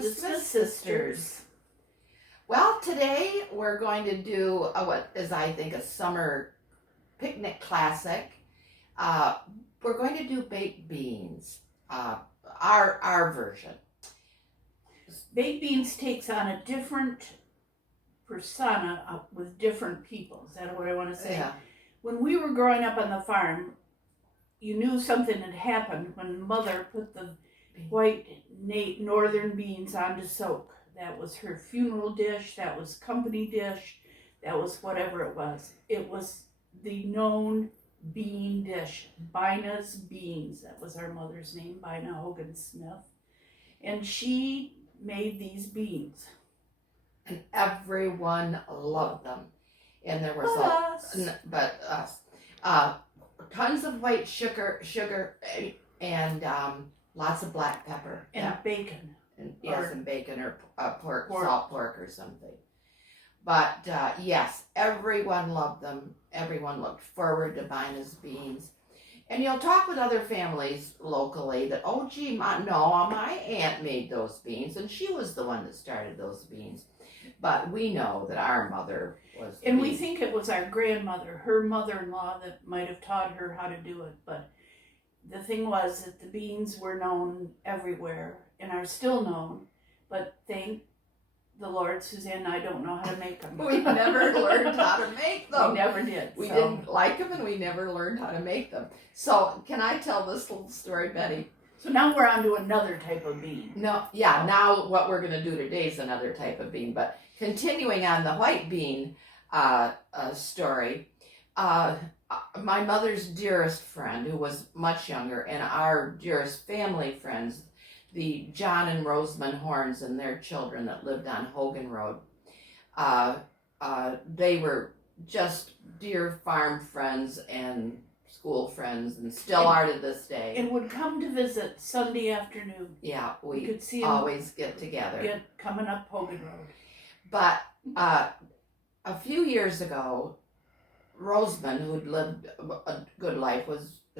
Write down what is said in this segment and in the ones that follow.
the Smith sisters. Well, today we're going to do what is, I think, a summer picnic classic. We're going to do baked beans, our version. Baked beans takes on a different persona with different people. Is that what I want to say? Yeah. When we were growing up on the farm, you knew something had happened when Mother put the white northern beans on to soak. That was her funeral dish, that was company dish, that was whatever it was. It was the known bean dish, Bina's Beans. That was our mother's name, Bina Hogan Smith. And she made these beans. And everyone loved them. And there was tons of white sugar, and lots of black pepper. And bacon. And bacon or pork, salt pork or something. But yes, everyone loved them. Everyone looked forward to Bina's beans. And you'll talk with other families locally that, oh gee, my aunt made those beans, and she was the one that started those beans. But we know that our mother was. And we think it was our grandmother, her mother-in-law, that might have taught her how to do it. But the thing was that the beans were known everywhere and are still known. But thank the Lord, Suzanne and I don't know how to make them. We never learned how to make them. We never did. We didn't like them, and we never learned how to make them. So can I tell this little story, Betty? So now we're on to another type of bean. Now what we're going to do today is another type of bean. But continuing on the white bean story, my mother's dearest friend, who was much younger, and our dearest family friends, the John and Rosamond Horns and their children that lived on Hogan Road, they were just dear farm friends and school friends, and still are to this day. And would come to visit Sunday afternoon. Yeah, we could see always get together. Coming up Hogan Road. But a few years ago, Rosamond, who'd lived a good life,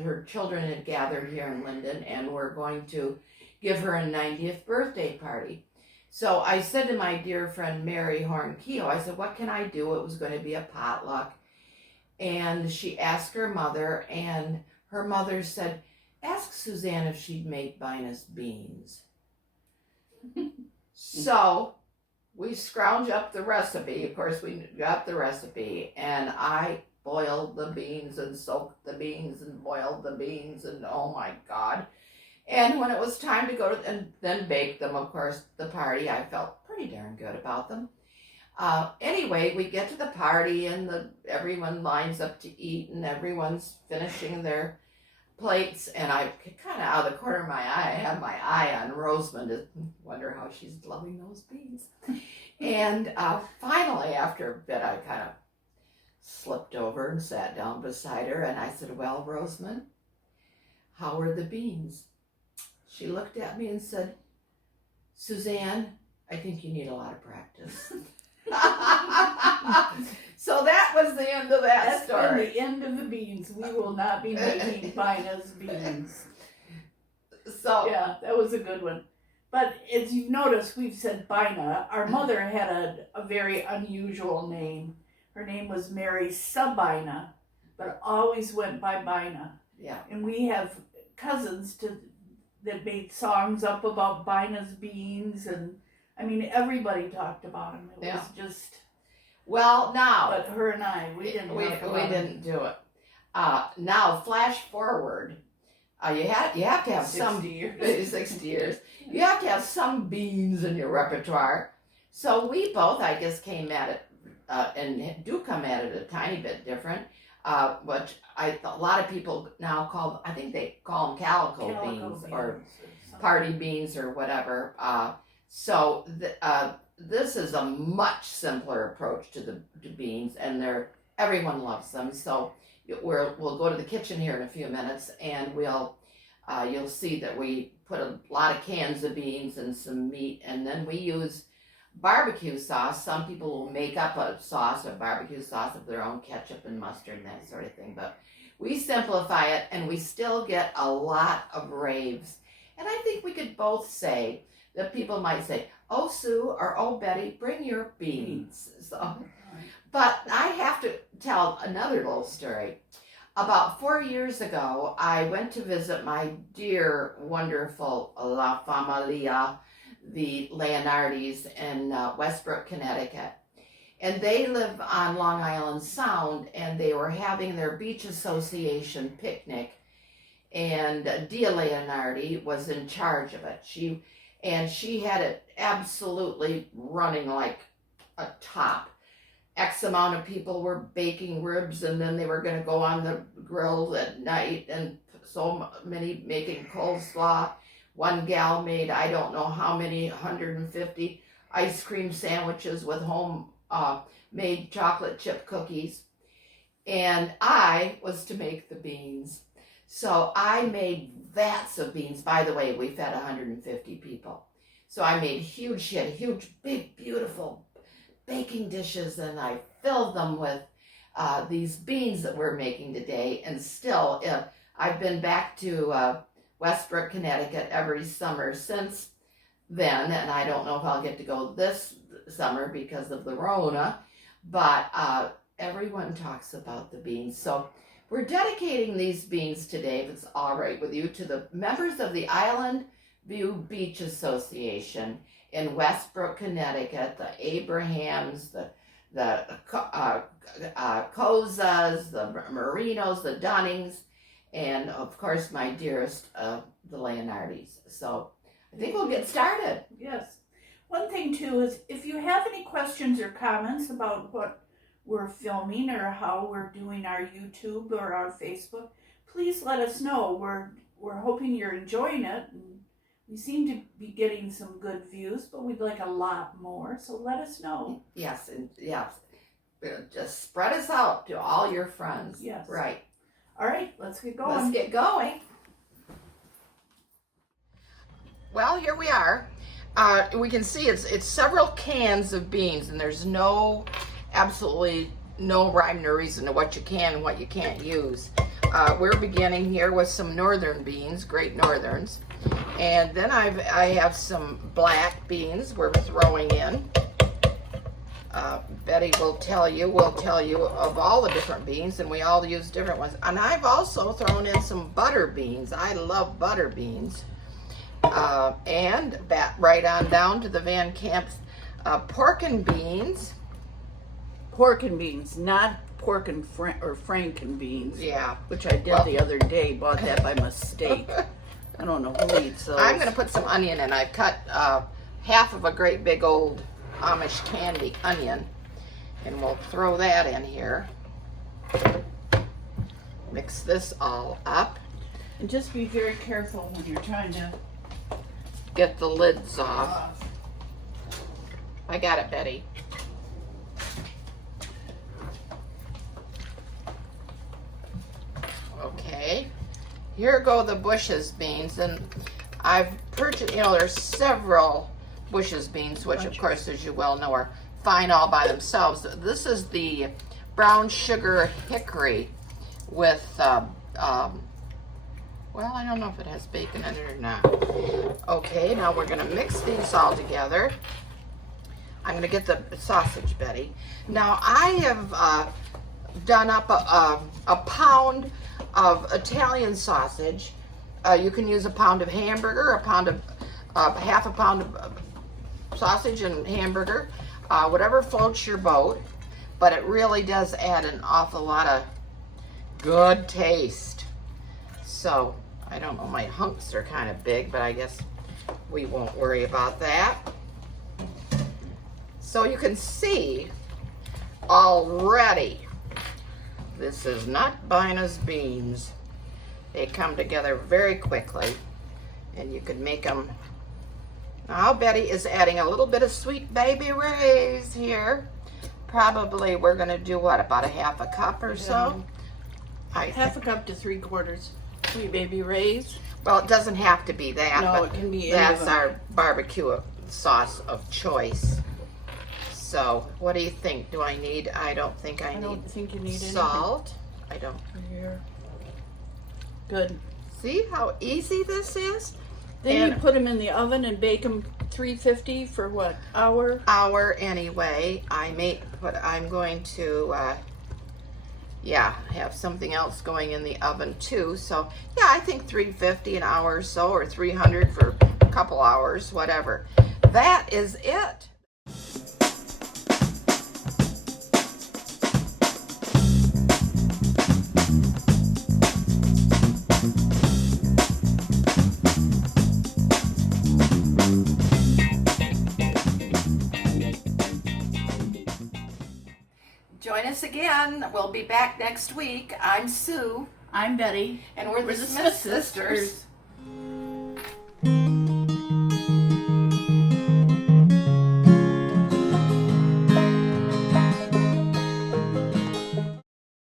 her children had gathered here in Linden and were going to give her a 90th birthday party. So I said to my dear friend Mary Horn-Keogh, I said, what can I do? It was going to be a potluck. And she asked her mother, and her mother said, ask Suzanne if she'd make Bina's beans. So we scrounged up the recipe. Of course, we got the recipe, and I boiled the beans and soaked the beans and boiled the beans, and oh my God. And when it was time to go to and then bake them, of course, the party, I felt pretty darn good about them. Anyway, we get to the party, and everyone lines up to eat, and everyone's finishing their plates, and I kind of out of the corner of my eye, I have my eye on Rosamond to wonder how she's loving those beans. And finally, after a bit, I kind of slipped over and sat down beside her, and I said, well, Rosamond, how are the beans? She looked at me and said, Suzanne, I think you need a lot of practice. So that was the end of that story. That's been the end of the beans. We will not be making Bina's beans. So yeah, that was a good one. But as you've noticed, we've said Bina. Our mother had a very unusual name. Her name was Mary Sabina, but always went by Bina. Yeah. And we have cousins that made songs up about Bina's beans, and I mean, everybody talked about them. It was just. Well, now. But her and I, we didn't do it. Now, flash forward. You have to have 60 years. 60 years. You have to have some beans in your repertoire. So we both, I guess, came at it, and do come at it a tiny bit different. Which a lot of people now I think they call them Calico beans or party beans or whatever. So this is a much simpler approach to beans, and everyone loves them. So we'll go to the kitchen here in a few minutes, and you'll see that we put a lot of cans of beans and some meat, and then we use barbecue sauce. Some people will make up a barbecue sauce of their own, ketchup and mustard and that sort of thing. But we simplify it, and we still get a lot of raves. And I think we could both say that people might say, "Oh, Sue," or "Oh, Betty, bring your beans." So, but I have to tell another little story. About 4 years ago, I went to visit my dear, wonderful La Familia, the Leonardis in Westbrook, Connecticut. And they live on Long Island Sound, and they were having their beach association picnic, and Dia Leonardi was in charge of it. She had it absolutely running like a top. X amount of people were baking ribs, and then they were going to go on the grill at night, and so many making coleslaw. One gal made, I don't know how many, 150 ice cream sandwiches with home made chocolate chip cookies. And I was to make the beans. So I made vats of beans. By the way, we fed 150 people. So I made huge, big, beautiful baking dishes, and I filled them with these beans that we're making today. And still, I've been back to Westbrook, Connecticut every summer since then, and I don't know if I'll get to go this summer because of the Rona, but everyone talks about the beans. So we're dedicating these beans today, if it's all right with you, to the members of the Island View Beach Association in Westbrook, Connecticut, the Abrahams, the Kozas, the Marinos, the Dunnings, and of course my dearest, the Leonardis. So I think we'll get started. Yes. One thing too is if you have any questions or comments about what we're filming or how we're doing our YouTube or our Facebook, please let us know. We're hoping you're enjoying it. And we seem to be getting some good views, but we'd like a lot more. So let us know. Yes, and yes, just spread us out to all your friends. Yes. Right. All right, let's get going. Let's get going. Well, here we are. We can see it's several cans of beans, and there's absolutely no rhyme or reason to what you can and what you can't use. We're beginning here with some northern beans, Great Northerns, and then I have some black beans we're throwing in. Betty will tell you of all the different beans, and we all use different ones. And I've also thrown in some butter beans. I love butter beans. And right on down to the Van Camp's pork and beans. Pork and beans, not pork and franken beans. Yeah. Which I did the other day, bought that by mistake. I don't know who eats those. I'm going to put some onion in. I've cut half of a great big old Amish candy onion, and we'll throw that in here. Mix this all up. And just be very careful when you're trying to get the lids off. I got it, Betty. Okay, here go the Bush's beans, and I've purchased, there's several Bush's beans, which of course, as you well know, are fine all by themselves. This is the brown sugar hickory with, well, I don't know if it has bacon in it or not. Okay, now we're gonna mix these all together. I'm gonna get the sausage, Betty. Now I have done up a pound of Italian sausage. You can use a pound of hamburger, half a pound of sausage and hamburger, whatever floats your boat, but it really does add an awful lot of good taste. So, I don't know, my hunks are kind of big, but I guess we won't worry about that. So you can see already, this is not Bina's beans. They come together very quickly, and you can make them. Now Betty is adding a little bit of Sweet Baby Ray's here. Probably we're gonna do what, about a half a cup or so? Half a cup to 3/4 Sweet Baby Ray's. Well, it doesn't have to be that, no, but it can be that's our barbecue sauce of choice. So, what do you think? Do I need, I don't think I don't think you need salt. I don't. Here. Good. See how easy this is? Then And- you put them in the oven and bake them 350 for what, hour? Hour anyway. I'm going to have something else going in the oven too. So yeah, I think 350 an hour or so, or 300 for a couple hours, whatever. That is it. Join us again. We'll be back next week. I'm Sue. I'm Betty. And we're the Smith sisters.